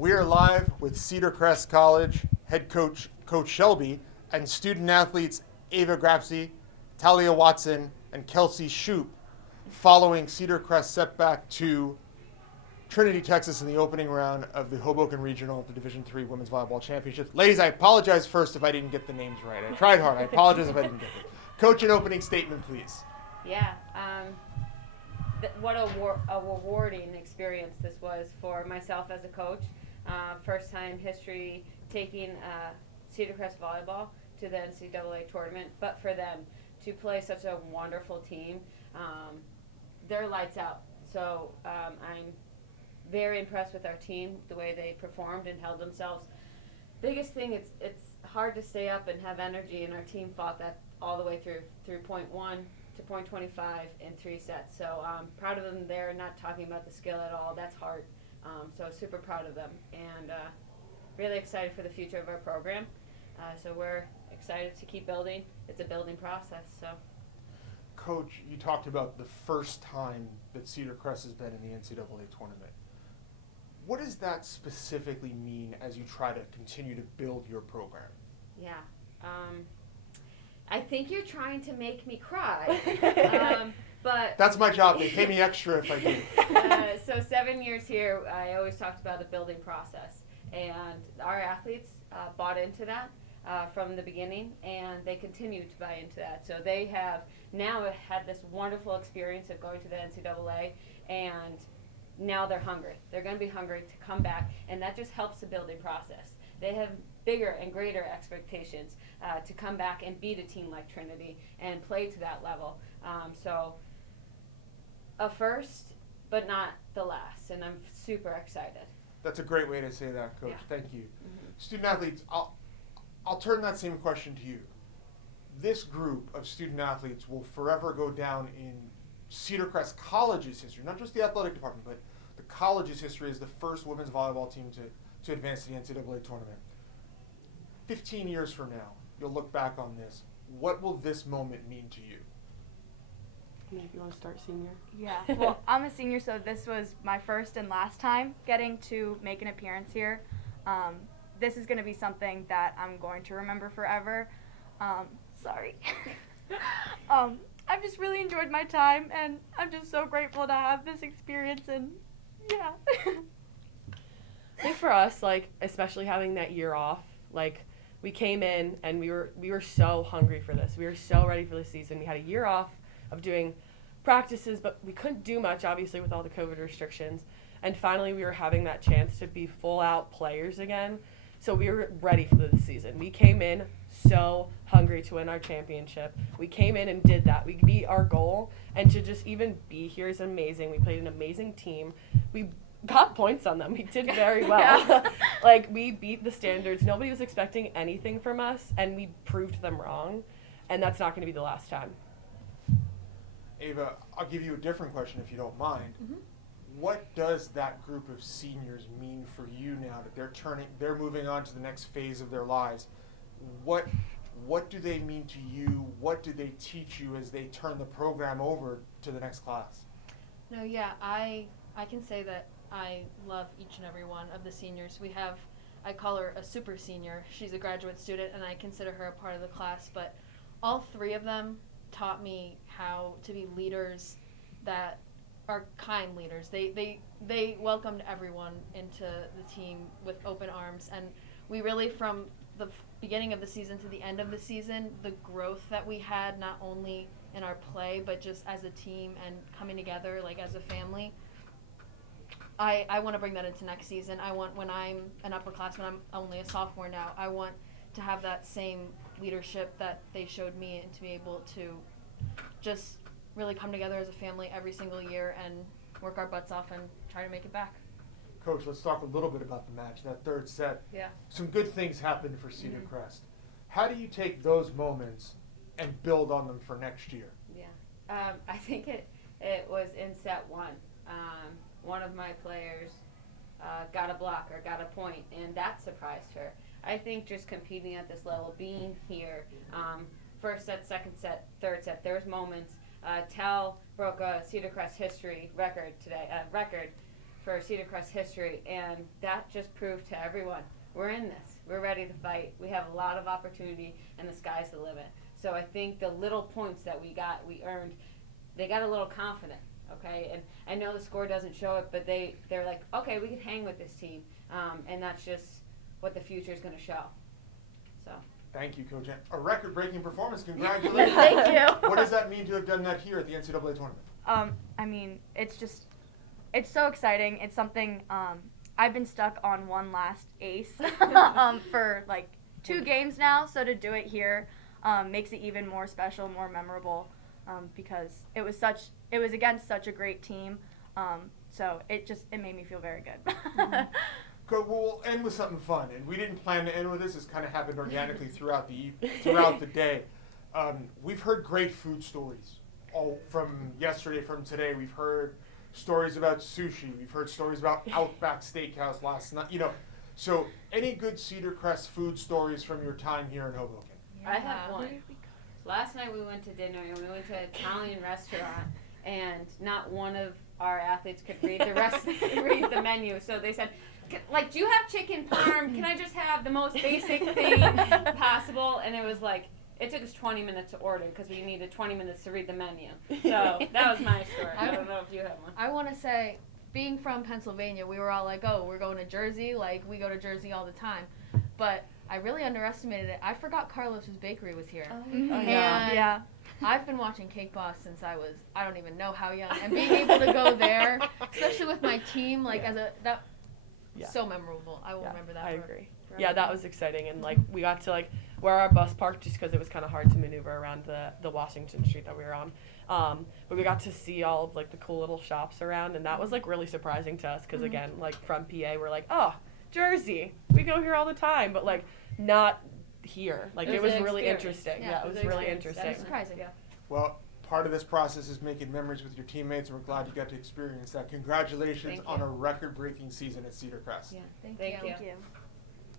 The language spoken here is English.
We are live with Cedar Crest College head coach, Coach Shelby, and student athletes Ava Grapsy, Talia Watson, and Kelsee Schouppe following Cedar Crest setback to Trinity Texas in the opening round of the Hoboken Regional, the Division III Women's Volleyball Championship. Ladies, I apologize first if I didn't get the names right. I tried hard. I apologize if I didn't get it. Coach, an opening statement, please. Yeah, what a rewarding experience this was for myself as a coach. First time history taking Cedar Crest volleyball to the NCAA tournament, but for them to play such a wonderful team, they're lights out. So I'm very impressed with our team, the way they performed and held themselves. Biggest thing, it's hard to stay up and have energy, and our team fought that all the way through point 1 to point 25 in 3 sets. So proud of them there, not talking about the skill at all. That's hard. So super proud of them, and really excited for the future of our program. So we're excited to keep building. It's a building process. So, Coach, you talked about the first time that Cedar Crest has been in the NCAA tournament. What does that specifically mean as you try to continue to build your program? Yeah. I think you're trying to make me cry. But that's my job. They pay me extra if I do. So 7 years here, I always talked about the building process. And our athletes bought into that from the beginning, and they continue to buy into that. So they have now had this wonderful experience of going to the NCAA, and now they're hungry. They're going to be hungry to come back, and that just helps the building process. They have bigger and greater expectations to come back and beat a team like Trinity and play to that level. So a first, but not the last, and I'm super excited. That's a great way to say that, Coach. Yeah. Thank you. Mm-hmm. Student athletes, I'll turn that same question to you. This group of student athletes will forever go down in Cedar Crest College's history, not just the athletic department, but the college's history as the first women's volleyball team to advance to the NCAA tournament. 15 years from now, you'll look back on this. What will this moment mean to you? If you want to start, senior. Yeah, well, I'm a senior, so this was my first and last time getting to make an appearance here. This is going to be something that I'm going to remember forever. Sorry. I've just really enjoyed my time, and I'm just so grateful to have this experience, and yeah. I think for us, like, especially having that year off, like, we came in and we were so hungry for this. We were so ready for this season. We had a year off of doing practices, but we couldn't do much, obviously, with all the COVID restrictions. And finally, we were having that chance to be full-out players again. So we were ready for the season. We came in so hungry to win our championship. We came in and did that. We beat our goal, and to just even be here is amazing. We played an amazing team. We got points on them. We did very well. Yeah. Like, we beat the standards. Nobody was expecting anything from us, and we proved them wrong. And that's not going to be the last time. Ava, I'll give you a different question if you don't mind. Mm-hmm. What does that group of seniors mean for you now that they're moving on to the next phase of their lives? What do they mean to you? What do they teach you as they turn the program over to the next class? No, yeah, I can say that I love each and every one of the seniors. I call her a super senior. She's a graduate student, and I consider her a part of the class, but all 3 of them taught me how to be leaders that are kind leaders. They welcomed everyone into the team with open arms, and we really, from the beginning of the season to the end of the season, the growth that we had, not only in our play but just as a team and coming together like as a family, I want to bring that into next season. I want, when I'm an upperclassman, I'm only a sophomore now, I want to have that same leadership that they showed me, and to be able to just really come together as a family every single year and work our butts off and try to make it back. Coach, let's talk a little bit about the match, that third set. Yeah. Some good things happened for Cedar Mm-hmm. Crest. How do you take those moments and build on them for next year? Yeah. I think it was in set 1. One of my players got a block or got a point, and that surprised her. I think just competing at this level, being here, first set, second set, third set, there's moments. Tal broke a Cedar Crest history record today, record for Cedar Crest history, and that just proved to everyone we're in this. We're ready to fight. We have a lot of opportunity, and the sky's the limit. So I think the little points that we earned, they got a little confident. Okay, and I know the score doesn't show it, but they're like, okay, we can hang with this team, and that's just what the future is going to show. So. Thank you, Coach. A record-breaking performance. Congratulations. Thank you. What does that mean to have done that here at the NCAA tournament? I mean, it's so exciting. It's something I've been stuck on one last ace for like 2 games now. So to do it here makes it even more special, more memorable, because it was against such a great team. So it made me feel very good. Good. We'll end with something fun, and we didn't plan to end with this. This kind of happened organically throughout the day. We've heard great food stories all from yesterday, from today. We've heard stories about sushi. We've heard stories about Outback Steakhouse last night. So any good Cedar Crest food stories from your time here in Hoboken? I have one. Last night we went to dinner and we went to an Italian restaurant, and not one of our athletes could read the menu. So they said, like, do you have chicken parm? Can I just have the most basic thing possible? And it was like, it took us 20 minutes to order because we needed 20 minutes to read the menu. So that was my story. I don't know if you have one. I want to say, being from Pennsylvania, we were all like, oh, we're going to Jersey. Like, we go to Jersey all the time. But I really underestimated it. I forgot Carlos's Bakery was here. Oh, And I've been watching Cake Boss since I don't even know how young. And being able to go there, especially with my team, like, so memorable. I will remember that. I agree. Yeah, that was exciting, and like we got to like where our bus parked just because it was kind of hard to maneuver around the Washington Street that we were on. But we got to see all of like the cool little shops around, and that was like really surprising to us because again, like from PA, we're like, oh, Jersey, we go here all the time, but like not here. Like it was really interesting. Yeah, it was really interesting. That was surprising. Yeah. Well, part of this process is making memories with your teammates, and we're glad you got to experience that. Congratulations on a record-breaking season at Cedar Crest. Yeah, Thank you. Thank you.